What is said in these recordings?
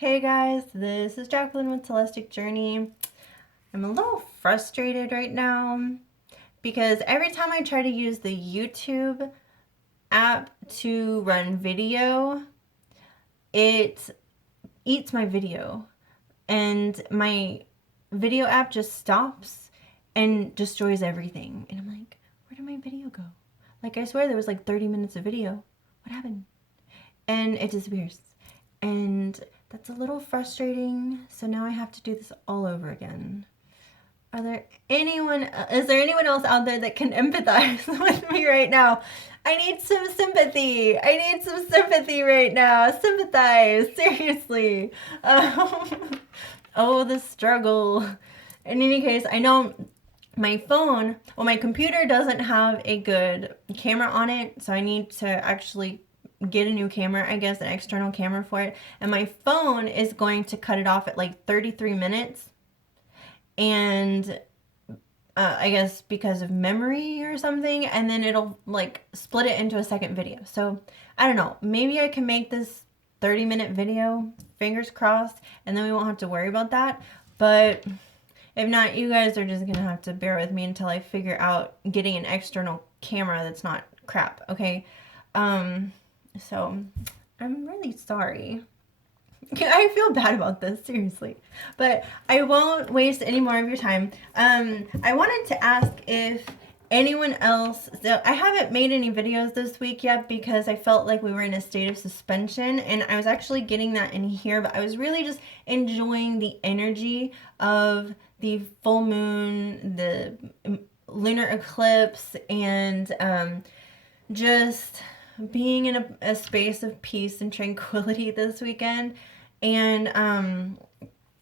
Hey guys, this is Jacqueline with Telestiq Journey. I'm a little frustrated right now because every time I try to use the YouTube app to run video, it eats my video and my video app just stops and destroys everything. And I'm like, where did my video go? Like, I swear there was like 30 minutes of video. What happened? And it disappears. And that's a little frustrating. So now I have to do this all over again. Is there anyone else out there that can empathize with me right now? I need some sympathy. I need some sympathy right now. Sympathize, seriously. Oh, the struggle. In any case, I know my phone, well, my computer doesn't have a good camera on it, so I need to actually get a new camera, I guess, an external camera for it. And my phone is going to cut it off at like 33 minutes. And I guess because of memory or something, and then it'll like split it into a second video. So I don't know, maybe I can make this 30-minute video, fingers crossed, and then we won't have to worry about that. But if not, you guys are just gonna have to bear with me until I figure out getting an external camera that's not crap, okay? So I'm really sorry. I feel bad about this, seriously. But I won't waste any more of your time. I wanted to ask if anyone else, so I haven't made any videos this week yet because I felt like we were in a state of suspension, and I was actually getting that in here, but I was really just enjoying the energy of the full moon, the lunar eclipse, and just being in a space of peace and tranquility this weekend. And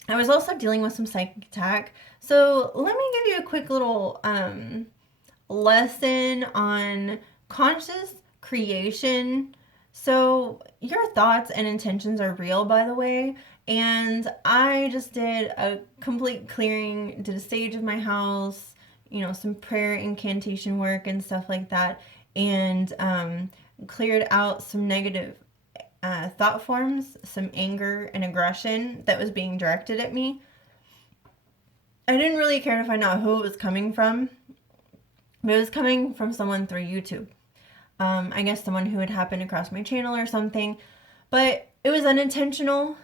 I was also dealing with some psychic attack. So let me give you a quick little lesson on conscious creation. So your thoughts and intentions are real, by the way. And I just did a complete clearing, did a sage of my house, some prayer incantation work and stuff like that. And cleared out some negative thought forms, some anger and aggression that was being directed at me. I didn't really care to find out who it was coming from, but it was coming from someone through YouTube. I guess someone who had happened across my channel or something, but it was unintentional.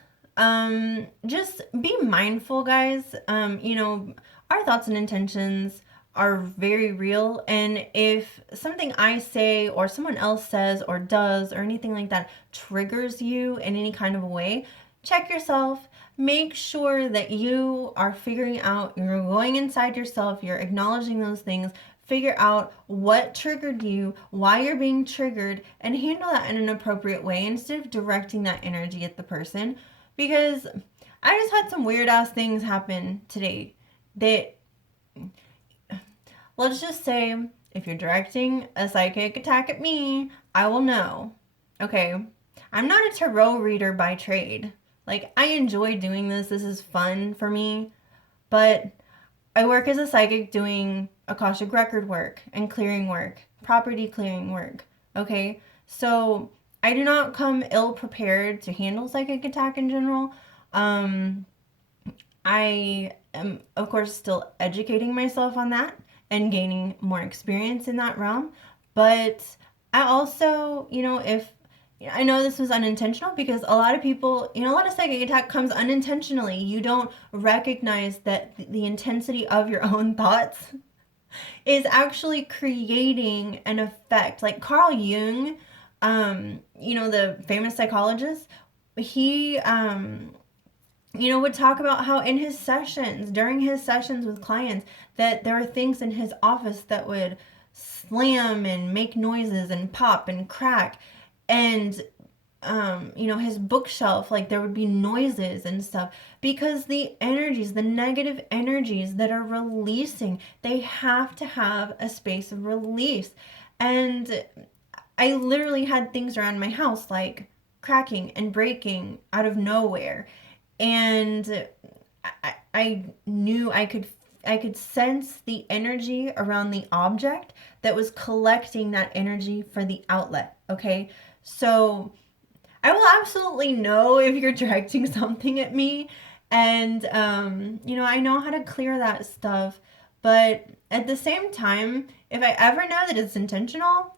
Just be mindful, guys. Our thoughts and intentions are very real, and if something I say or someone else says or does or anything like that triggers you in any kind of a way, check yourself. Make sure that you are figuring out, you're going inside yourself, you're acknowledging those things, figure out what triggered you, why you're being triggered, and handle that in an appropriate way instead of directing that energy at the person. Because I just had some weird ass things happen today that, let's just say, if you're directing a psychic attack at me, I will know. Okay? I'm not a tarot reader by trade. Like, I enjoy doing this. This is fun for me. But I work as a psychic doing Akashic Record work and clearing work, property clearing work. Okay? So I do not come ill prepared to handle psychic attack in general. I am, of course, still educating myself on that and gaining more experience in that realm. But I also, if I know this was unintentional, because a lot of people, a lot of psychic attack comes unintentionally. You don't recognize that the intensity of your own thoughts is actually creating an effect. Like Carl Jung, the famous psychologist, he, would talk about how in his sessions, during his sessions with clients, that there were things in his office that would slam and make noises and pop and crack. And, his bookshelf, like there would be noises and stuff because the energies, the negative energies that are releasing, they have to have a space of release. And I literally had things around my house like cracking and breaking out of nowhere. And I knew I could sense the energy around the object that was collecting that energy for the outlet. Okay, so I will absolutely know if you're directing something at me. And, you know, I know how to clear that stuff. But at the same time, if I ever know that it's intentional,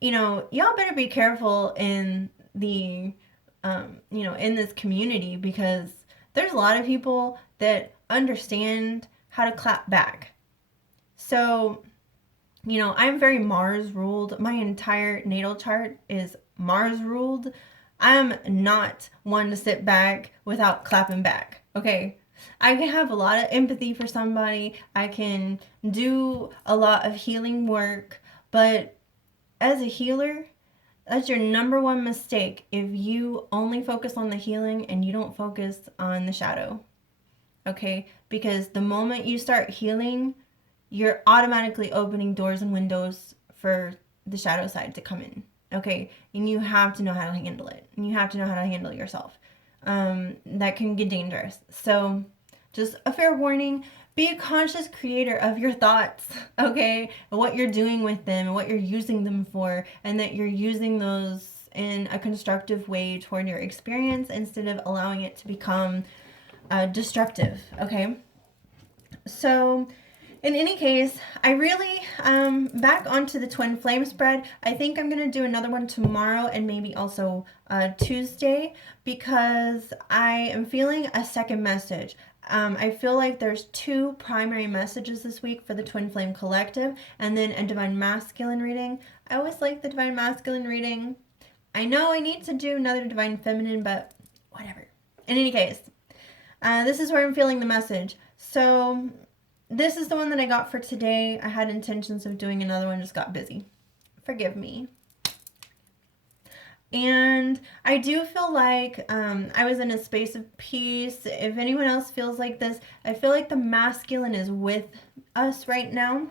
you know, y'all better be careful in the, you know, in this community, because there's a lot of people that understand how to clap back. So, you know, I'm very Mars ruled. My entire natal chart is Mars ruled. I'm not one to sit back without clapping back. Okay. I can have a lot of empathy for somebody. I can do a lot of healing work. But as a healer, that's your number one mistake if you only focus on the healing and you don't focus on the shadow. Okay? Because the moment you start healing, you're automatically opening doors and windows for the shadow side to come in. Okay? And you have to know how to handle it. And you have to know how to handle yourself. That can get dangerous. So, just a fair warning, be a conscious creator of your thoughts, okay? And what you're doing with them and what you're using them for, and that you're using those in a constructive way toward your experience instead of allowing it to become destructive, okay? So, in any case, I really, back onto the twin flame spread, I think I'm going to do another one tomorrow and maybe also Tuesday, because I am feeling a second message. I feel like there's two primary messages this week for the Twin Flame Collective, and then a Divine Masculine reading. I always like the Divine Masculine reading. I know I need to do another Divine Feminine, but whatever. In any case, this is where I'm feeling the message. So this is the one that I got for today. I had intentions of doing another one, just got busy. Forgive me. And I do feel like I was in a space of peace. If anyone else feels like this, I feel like the masculine is with us right now.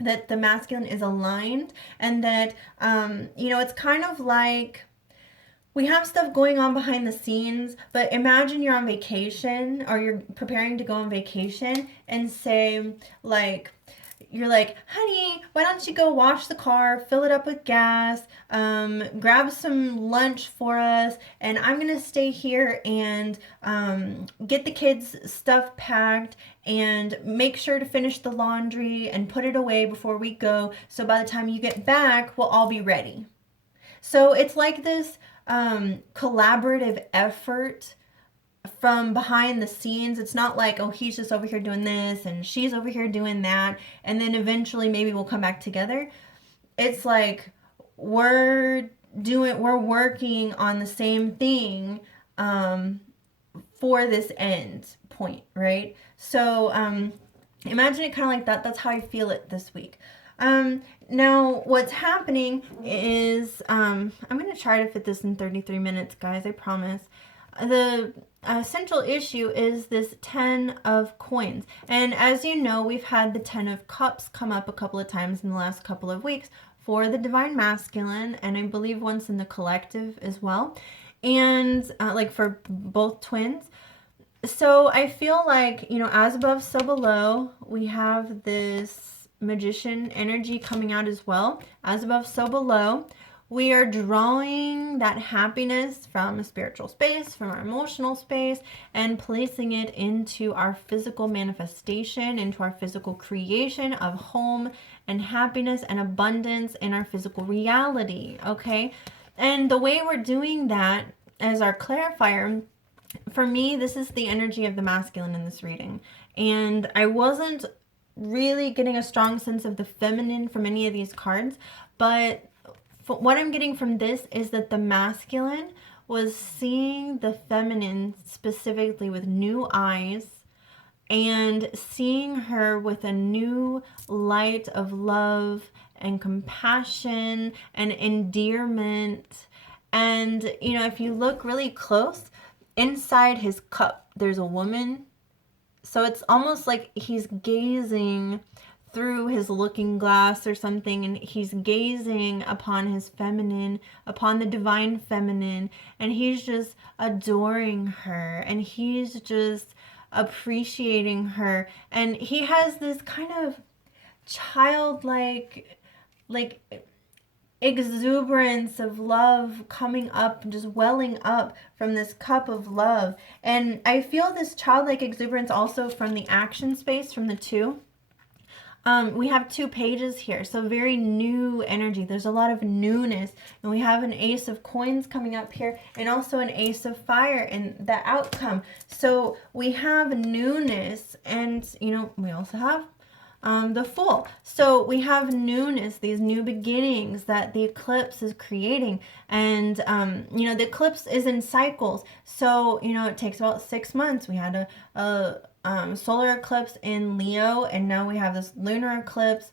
That the masculine is aligned, and that, you know, it's kind of like we have stuff going on behind the scenes, but imagine you're on vacation or you're preparing to go on vacation and say, like, you're like, honey, why don't you go wash the car, fill it up with gas, grab some lunch for us, and I'm going to stay here and get the kids' stuff packed and make sure to finish the laundry and put it away before we go, so by the time you get back, we'll all be ready. So it's like this collaborative effort from behind the scenes. It's not like, oh, he's just over here doing this and she's over here doing that, and then eventually maybe we'll come back together. It's like we're working on the same thing for this end point, right? So imagine it kind of like that. That's how I feel it this week. Now what's happening is I'm going to try to fit this in 33 minutes, guys, I promise. The central issue is this 10 of coins. And as you know, we've had the 10 of cups come up a couple of times in the last couple of weeks for the Divine Masculine, and I believe once in the collective as well. And like for both twins. So I feel like, you know, as above, so below, we have this Magician energy coming out as well. As above, so below. We are drawing that happiness from a spiritual space, from our emotional space, and placing it into our physical manifestation, into our physical creation of home and happiness and abundance in our physical reality, okay? And the way we're doing that as our clarifier, for me, this is the energy of the masculine in this reading. And I wasn't really getting a strong sense of the feminine from any of these cards, but what I'm getting from this is that the masculine was seeing the feminine specifically with new eyes and seeing her with a new light of love and compassion and endearment. And, you know, if you look really close, inside his cup, there's a woman. So it's almost like he's gazing through his looking glass or something, and he's gazing upon his feminine, upon the divine feminine, and he's just adoring her, and he's just appreciating her, and he has this kind of childlike, like, exuberance of love coming up, just welling up from this cup of love. And I feel this childlike exuberance also from the action space, from the 2. We have 2 pages here, so very new energy. There's a lot of newness, and we have an Ace of Coins coming up here, and also an Ace of Fire in the outcome. So we have newness, and we also have the Fool. So we have newness, these new beginnings that the eclipse is creating. And, the eclipse is in cycles. So, it takes about 6 months. We had a solar eclipse in Leo, and now we have this lunar eclipse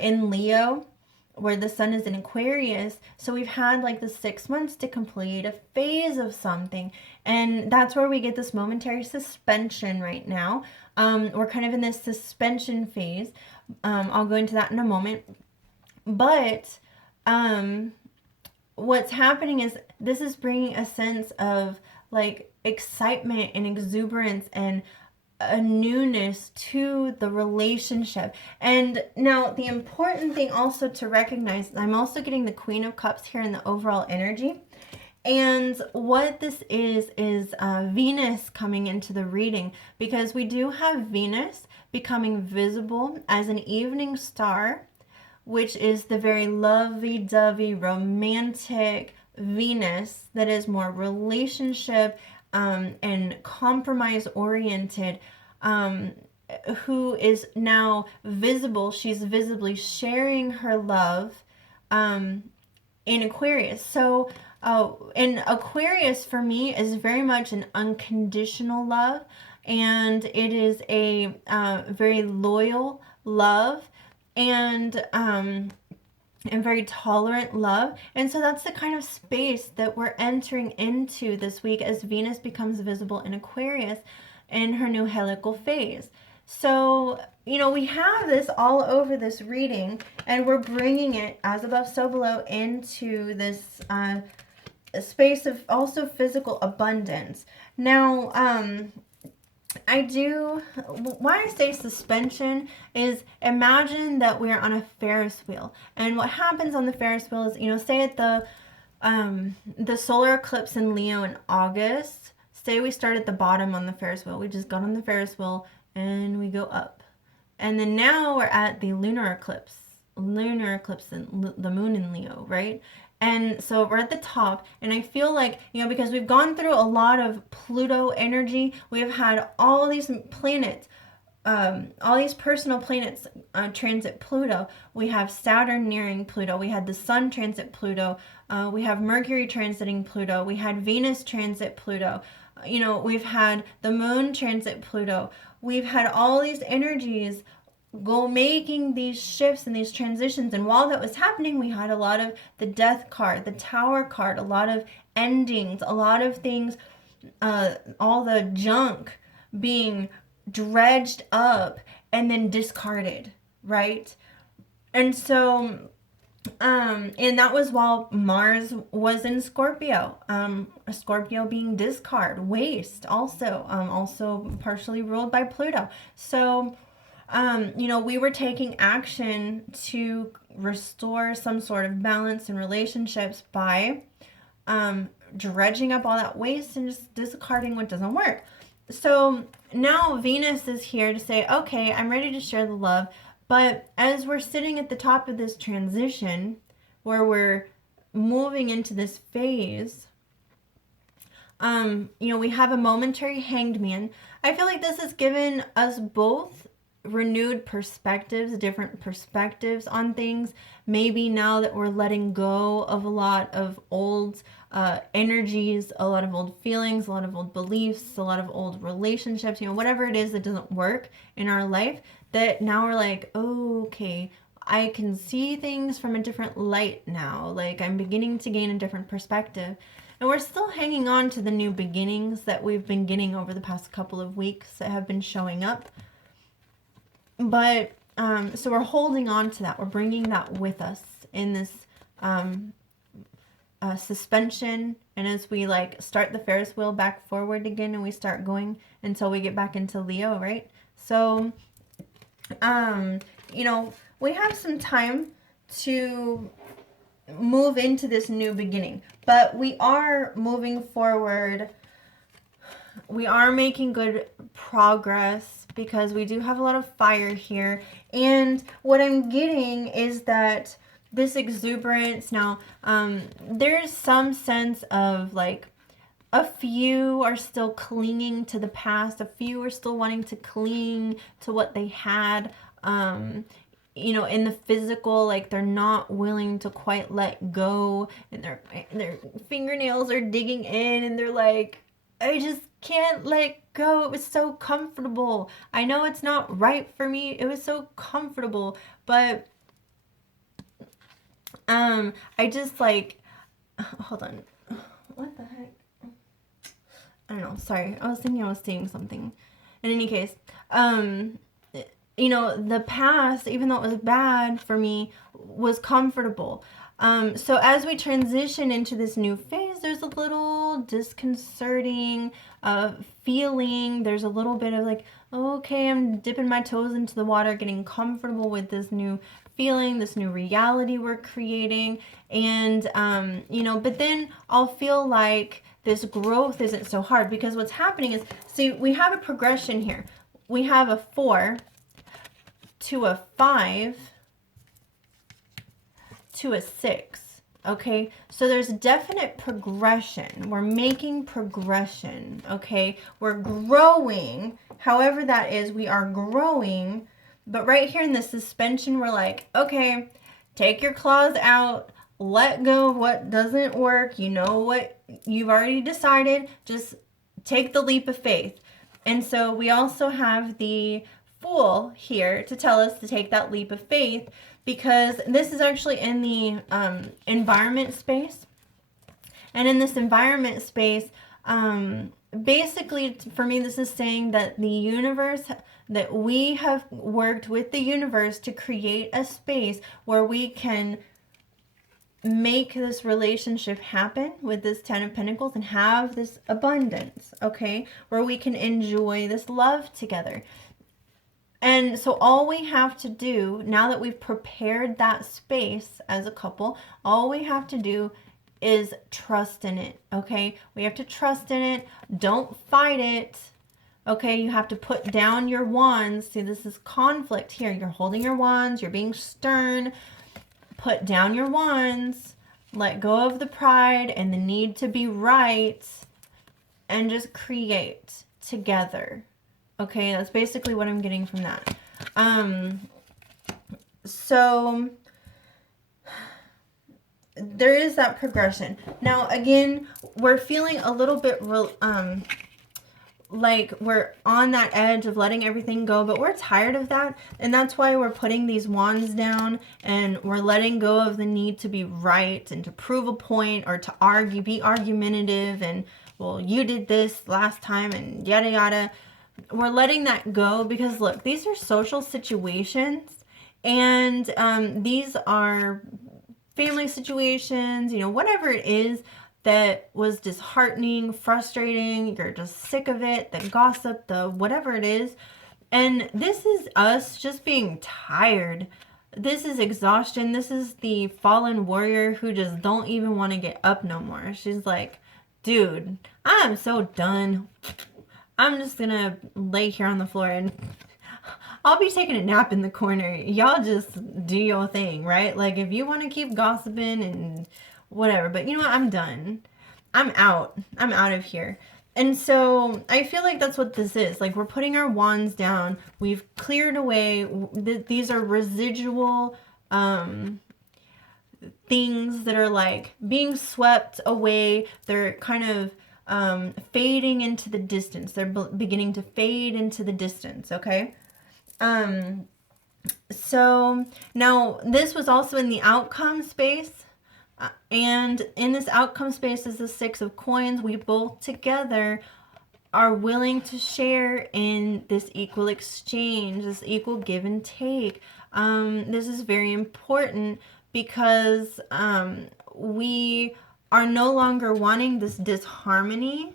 in Leo, where the sun is in Aquarius. So we've had like the 6 months to complete a phase of something. And that's where we get this momentary suspension right now. We're kind of in this suspension phase. I'll go into that in a moment. But what's happening is this is bringing a sense of like excitement and exuberance and a newness to the relationship. And now the important thing also to recognize, I'm also getting the Queen of Cups here in the overall energy. And what this is Venus coming into the reading, because we do have Venus becoming visible as an evening star, which is the very lovey-dovey, romantic Venus that is more relationship and compromise-oriented, who is now visible. She's visibly sharing her love in Aquarius. So in Aquarius, for me, is very much an unconditional love, and it is a very loyal love, and very tolerant love. And so that's the kind of space that we're entering into this week as Venus becomes visible in Aquarius in her new helical phase. So, we have this all over this reading, and we're bringing it as above, so below into this space of also physical abundance. Now, why I say suspension is, imagine that we're on a Ferris wheel, and what happens on the Ferris wheel is, say at the solar eclipse in Leo in August, say we start at the bottom on the Ferris wheel, we just got on the Ferris wheel and we go up, and then now we're at the lunar eclipse in the moon in Leo, right? And so we're at the top, and I feel like, because we've gone through a lot of Pluto energy, we've had all these planets, all these personal planets transit Pluto. We have Saturn nearing Pluto. We had the Sun transit Pluto. We have Mercury transiting Pluto. We had Venus transit Pluto. We've had the Moon transit Pluto. We've had all these energies go making these shifts and these transitions, and while that was happening, we had a lot of the Death card, the Tower card, a lot of endings, a lot of things, all the junk being dredged up and then discarded, right? And so and that was while Mars was in Scorpio, Scorpio being discard, waste, also partially ruled by Pluto. So we were taking action to restore some sort of balance in relationships by dredging up all that waste and just discarding what doesn't work. So now Venus is here to say, okay, I'm ready to share the love. But as we're sitting at the top of this transition, where we're moving into this phase, we have a momentary Hanged Man. I feel like this has given us both renewed perspectives, different perspectives on things. Maybe now that we're letting go of a lot of old energies, a lot of old feelings, a lot of old beliefs, a lot of old relationships, whatever it is that doesn't work in our life, that now we're like, oh, okay, I can see things from a different light now. Like, I'm beginning to gain a different perspective. And we're still hanging on to the new beginnings that we've been getting over the past couple of weeks that have been showing up. But, so we're holding on to that. We're bringing that with us in this suspension. And as we start the Ferris wheel back forward again, and we start going until we get back into Leo, right? So, we have some time to move into this new beginning. But we are moving forward. We are making good progress because we do have a lot of fire here. And what I'm getting is that this exuberance, now, there's some sense of like, a few are still clinging to the past. A few are still wanting to cling to what they had. You know, in the physical, like they're not willing to quite let go, and their fingernails are digging in, and they're like, I just can't let go. It was so comfortable. I know it's not right for me. It was so comfortable, but I just like, hold on. What the heck? I don't know. Sorry. I was thinking I was seeing something. In any case, you know, the past, even though it was bad for me, was comfortable. So as we transition into this new phase, there's a little disconcerting feeling. There's a little bit of like, okay, I'm dipping my toes into the water, getting comfortable with this new feeling, this new reality we're creating. And, you know, but then I'll feel like this growth isn't so hard, because what's happening is, see, we have a progression here. We have a 4 to a 5 to a 6. Okay, so there's definite progression. We're making progression. Okay, we're growing. However that is, we are growing. But right here in the suspension, we're like, okay, take your claws out. Let go of what doesn't work. You know what you've already decided. Just take the leap of faith. And so we also have the Fool here to tell us to take that leap of faith, because this is actually in the environment space. And in this environment space, basically for me, this is saying that the universe, that we have worked with the universe to create a space where we can make this relationship happen with this 10 of Pentacles and have this abundance, okay, where we can enjoy this love together. And so all we have to do, now that we've prepared that space as a couple, all we have to do is trust in it, okay? We have to trust in it. Don't fight it, okay? You have to put down your wands. See, this is conflict here. You're holding your wands. You're being stern. Put down your wands. Let go of the pride and the need to be right, and just create together. Okay, that's basically what I'm getting from that. So there is that progression. Now, again, we're feeling a little bit like we're on that edge of letting everything go, but we're tired of that. And that's why we're putting these wands down, and we're letting go of the need to be right and to prove a point or to argue, be argumentative, and, well, you did this last time and yada yada. We're letting that go, because look, these are social situations, and these are family situations, you know, whatever it is that was disheartening, frustrating, you're just sick of it, the gossip, the whatever it is. And this is us just being tired. This is exhaustion. This is the fallen warrior who just don't even want to get up no more. She's like, dude, I'm so done. I'm just gonna lay here on the floor and I'll be taking a nap in the corner. Y'all just do your thing, right? Like, if you want to keep gossiping and whatever, but you know what? I'm done. I'm out. I'm out of here. And so I feel like that's what this is. Like, we're putting our wands down. We've cleared away. These are residual things that are like being swept away. They're kind of fading into the distance. They're beginning to fade into the distance, okay? So now this was also in the outcome space, and in this outcome space is the 6 of Coins. We both together are willing to share in this equal exchange, this equal give and take. This is very important because we are no longer wanting this disharmony.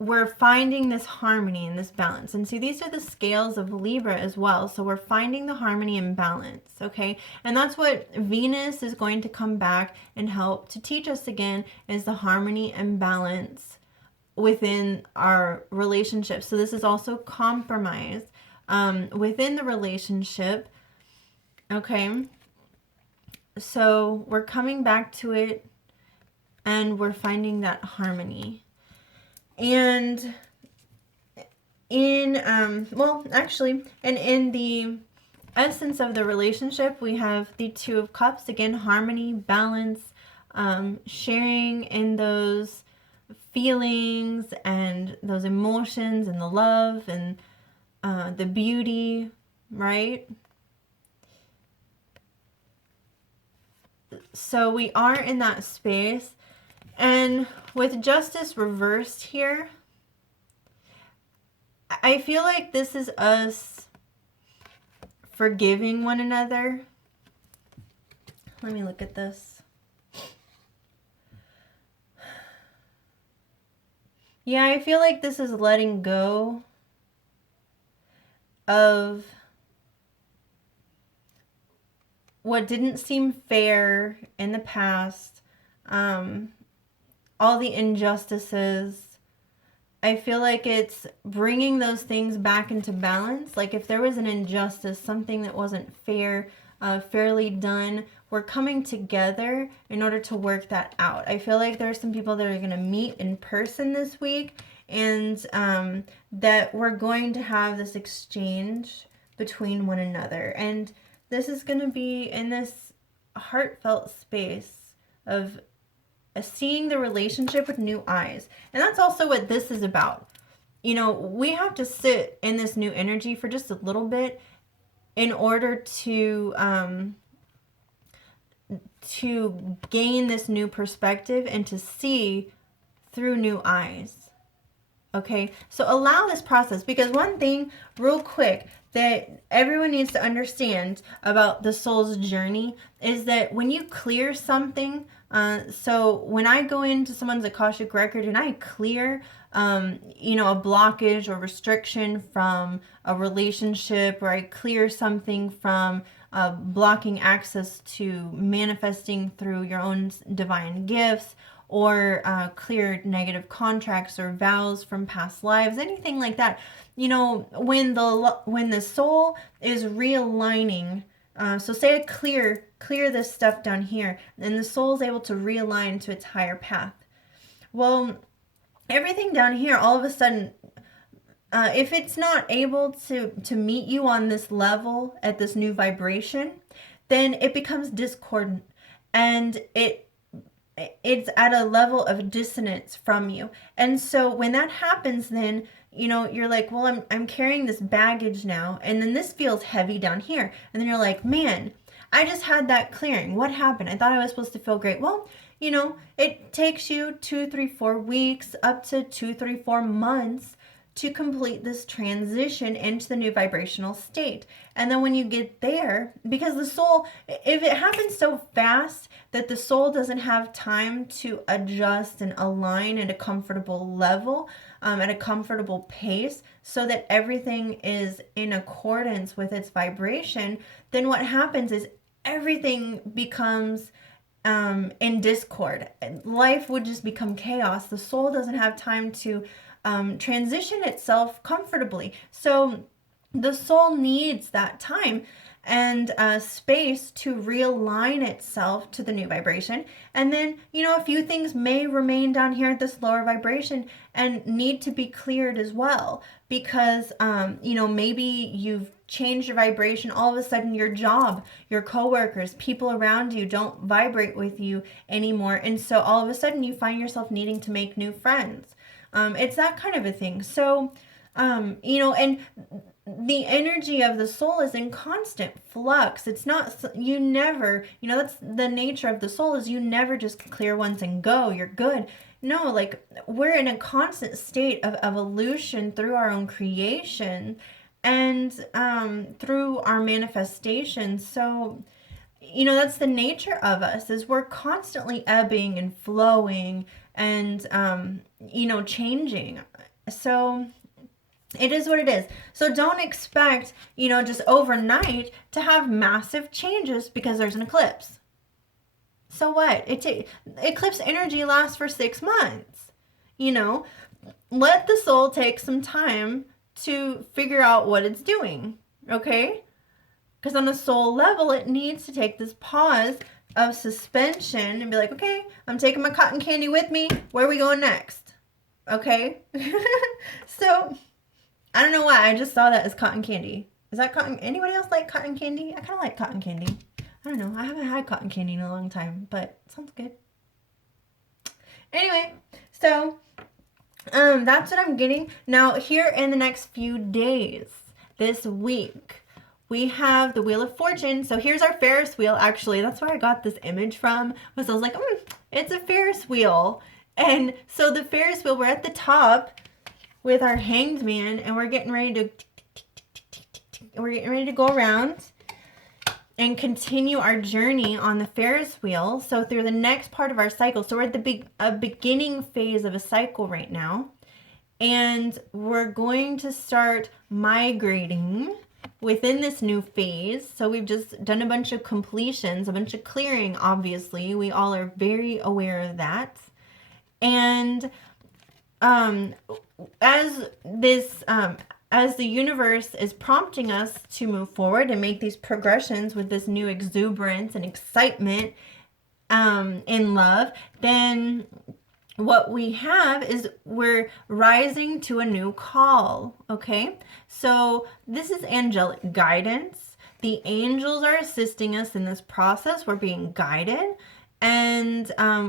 we're finding this harmony and this balance. And see, these are the scales of Libra as well. So we're finding the harmony and balance, okay? And that's what Venus is going to come back and help to teach us again, is the harmony and balance within our relationship. So this is also compromise within the relationship, okay? So we're coming back to it and we're finding that harmony. And in, in the essence of the relationship, we have the Two of Cups. Again, harmony, balance, sharing in those feelings and those emotions and the love and the beauty, right? So we are in that space. And with Justice reversed here, I feel like this is us forgiving one another. Let me look at this. Yeah, I feel like this is letting go of what didn't seem fair in the past. All the injustices. I feel like it's bringing those things back into balance. Like if there was an injustice, something that wasn't fair, fairly done, we're coming together in order to work that out. I feel like there are some people that are going to meet in person this week, and that we're going to have this exchange between one another. And this is going to be in this heartfelt space of seeing the relationship with new eyes. And that's also what this is about. You know, we have to sit in this new energy for just a little bit in order to gain this new perspective and to see through new eyes. Okay, so allow this process, because one thing real quick that everyone needs to understand about the soul's journey is that when you clear something, so when I go into someone's Akashic Record and I clear, a blockage or restriction from a relationship, or I clear something from blocking access to manifesting through your own divine gifts, or clear negative contracts or vows from past lives, anything like that. You know, when the soul is realigning, so say I clear this stuff down here, and the soul is able to realign to its higher path. Well, everything down here, all of a sudden, if it's not able to meet you on this level at this new vibration, then it becomes discordant, and it's at a level of dissonance from you. And so when that happens, then you're like, well, I'm carrying this baggage now, and then this feels heavy down here, and then you're like, man, I just had that clearing. What happened? I thought I was supposed to feel great. Well, it takes you 2, 3, 4 weeks up to 2, 3, 4 months to complete this transition into the new vibrational state. And then when you get there, because the soul, if it happens so fast that the soul doesn't have time to adjust and align at a comfortable level, at a comfortable pace, so that everything is in accordance with its vibration, then what happens is everything becomes in discord. Life would just become chaos. The soul doesn't have time to transition itself comfortably. So the soul needs that time and space to realign itself to the new vibration. And then, a few things may remain down here at this lower vibration and need to be cleared as well, because, maybe you've changed your vibration. All of a sudden your job, your coworkers, people around you don't vibrate with you anymore. And so all of a sudden you find yourself needing to make new friends. It's that kind of a thing. So, and the energy of the soul is in constant flux. It's not, you never, that's the nature of the soul, is you never just clear once and go, you're good. No, like, we're in a constant state of evolution through our own creation and through our manifestation. So, that's the nature of us, is we're constantly ebbing and flowing and changing. So it is what it is. So don't expect, just overnight to have massive changes because there's an eclipse. So what? Eclipse energy lasts for 6 months. Let the soul take some time to figure out what it's doing, okay? Because on a soul level, it needs to take this pause of suspension and be like, okay, I'm taking my cotton candy with me. Where are we going next? Okay? So, I don't know why. I just saw that as cotton candy. Is that cotton? Anybody else like cotton candy? I kind of like cotton candy. I don't know. I haven't had cotton candy in a long time, but it sounds good. Anyway, so that's what I'm getting. Now, here in the next few days, this week, we have the Wheel of Fortune. So here's our Ferris wheel. Actually, that's where I got this image from. I was like, it's a Ferris wheel. And so the Ferris wheel, we're at the top with our Hanged Man, and we're getting ready to go around and continue our journey on the Ferris wheel. So through the next part of our cycle. So we're at the beginning phase of a cycle right now. And we're going to start migrating within this new phase. So we've just done a bunch of completions, a bunch of clearing, obviously. We all are very aware of that. And as the universe is prompting us to move forward and make these progressions with this new exuberance and excitement in love, then what we have is we're rising to a new call, okay? So this is angelic guidance. The angels are assisting us in this process. We're being guided. And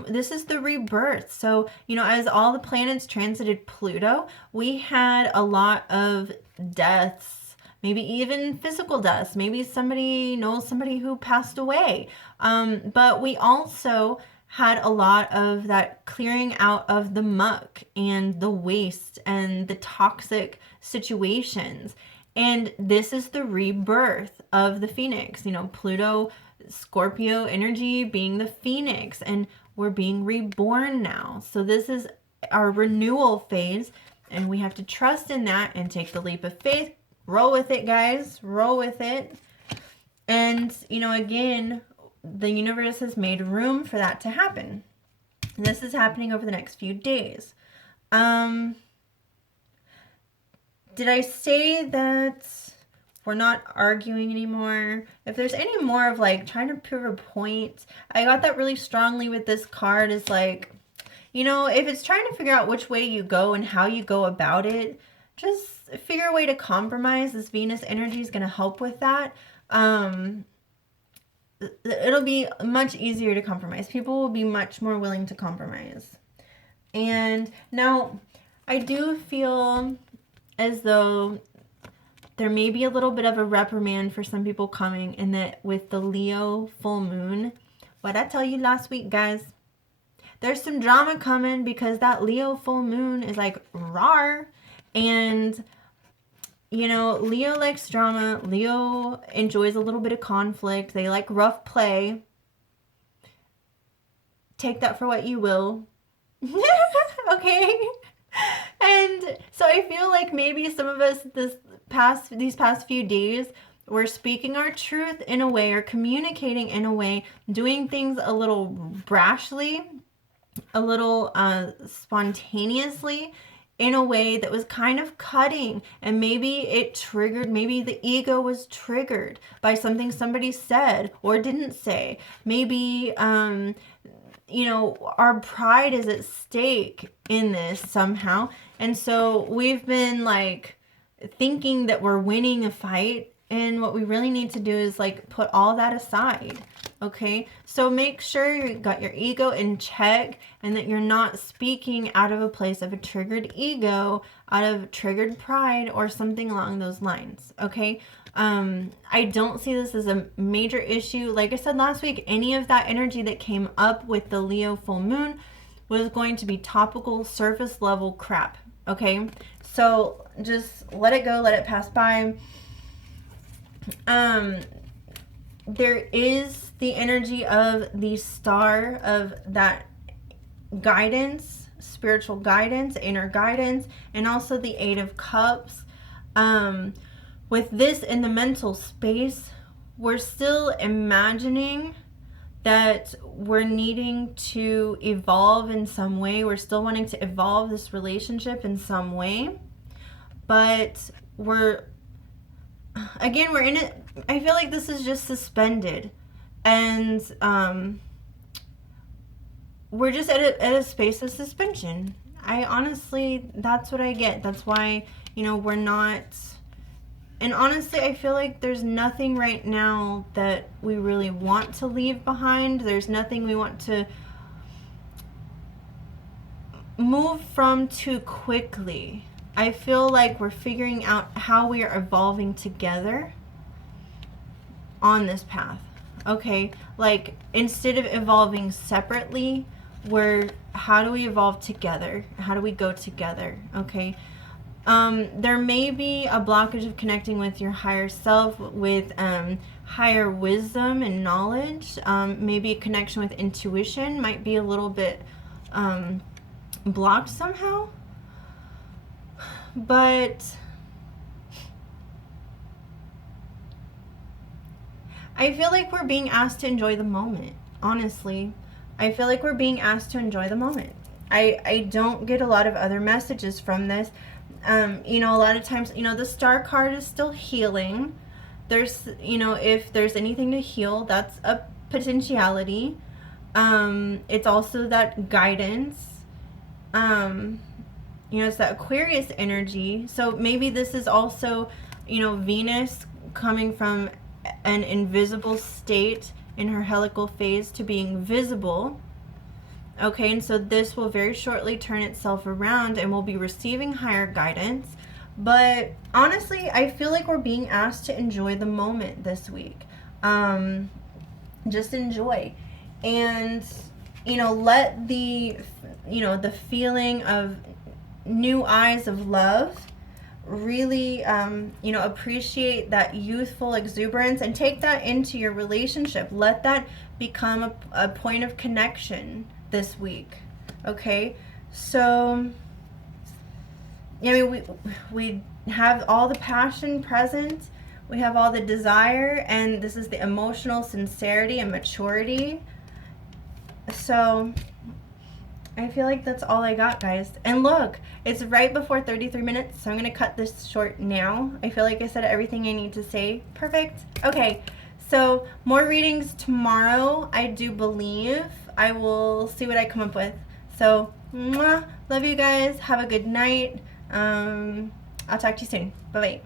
this is the rebirth. So, as all the planets transited Pluto, we had a lot of deaths, maybe even physical deaths. Maybe somebody knows somebody who passed away. But we also had a lot of that clearing out of the muck and the waste and the toxic situations. And this is the rebirth of the Phoenix. Pluto, Scorpio energy being the Phoenix, and we're being reborn now. So this is our renewal phase, and we have to trust in that and take the leap of faith. Roll with it, guys. Roll with it. And, again, the universe has made room for that to happen. And this is happening over the next few days. Did I say that we're not arguing anymore? If there's any more of trying to prove a point, I got that really strongly with this card. Is if it's trying to figure out which way you go and how you go about it, just figure a way to compromise. This Venus energy is going to help with that. It'll be much easier to compromise. People will be much more willing to compromise. And now I do feel as though there may be a little bit of a reprimand for some people coming, in that with the Leo full moon, what I tell you last week, guys, there's some drama coming because that Leo full moon is rawr. And Leo likes drama. Leo enjoys a little bit of conflict. They like rough play. Take that for what you will. Okay? And so I feel like maybe some of us these past few days, we're speaking our truth in a way, or communicating in a way, doing things a little brashly, a little spontaneously, in a way that was kind of cutting, and maybe it triggered, maybe the ego was triggered by something somebody said or didn't say. Maybe, our pride is at stake in this somehow. And so we've been thinking that we're winning a fight, and what we really need to do is put all that aside. Okay, so make sure you got your ego in check, and that you're not speaking out of a place of a triggered ego, out of triggered pride, or something along those lines. Okay, I don't see this as a major issue. Like I said last week, any of that energy that came up with the Leo full moon was going to be topical, surface level crap. Okay, so just let it go, let it pass by. There is the energy of the star of that guidance spiritual guidance, inner guidance, and also the Eight of Cups. With this in the mental space, we're still imagining that we're needing to evolve in some way. We're still wanting to evolve this relationship in some way. But we're in it. I feel like this is just suspended. And we're just at a space of suspension. I honestly, that's what I get. That's why, we're not. And honestly, I feel like there's nothing right now that we really want to leave behind. There's nothing we want to move from too quickly. I feel like we're figuring out how we are evolving together on this path. Okay? Like, instead of evolving separately, how do we evolve together? How do we go together? Okay? There may be a blockage of connecting with your higher self, with higher wisdom and knowledge. Maybe a connection with intuition might be a little bit blocked somehow. But I feel like we're being asked to enjoy the moment, honestly. I feel like we're being asked to enjoy the moment. I don't get a lot of other messages from this. A lot of times, the Star card is still healing. There's, if there's anything to heal, that's a potentiality. It's also that guidance. It's that Aquarius energy. So maybe this is also, Venus coming from an invisible state in her helical phase to being visible. Okay, and so this will very shortly turn itself around and we'll be receiving higher guidance. But honestly, I feel like we're being asked to enjoy the moment this week. Just enjoy. And, let the feeling of new eyes of love really, appreciate that youthful exuberance and take that into your relationship. Let that become a point of connection this week. Okay, so we have all the passion present, we have all the desire, and this is the emotional sincerity and maturity. So I feel like that's all I got, guys. And look, it's right before 33 minutes, so I'm gonna cut this short now. I feel like I said everything I need to say. Perfect. Okay, so more readings tomorrow, I do believe. I will see what I come up with. So, mwah, love you guys. Have a good night. I'll talk to you soon. Bye-bye.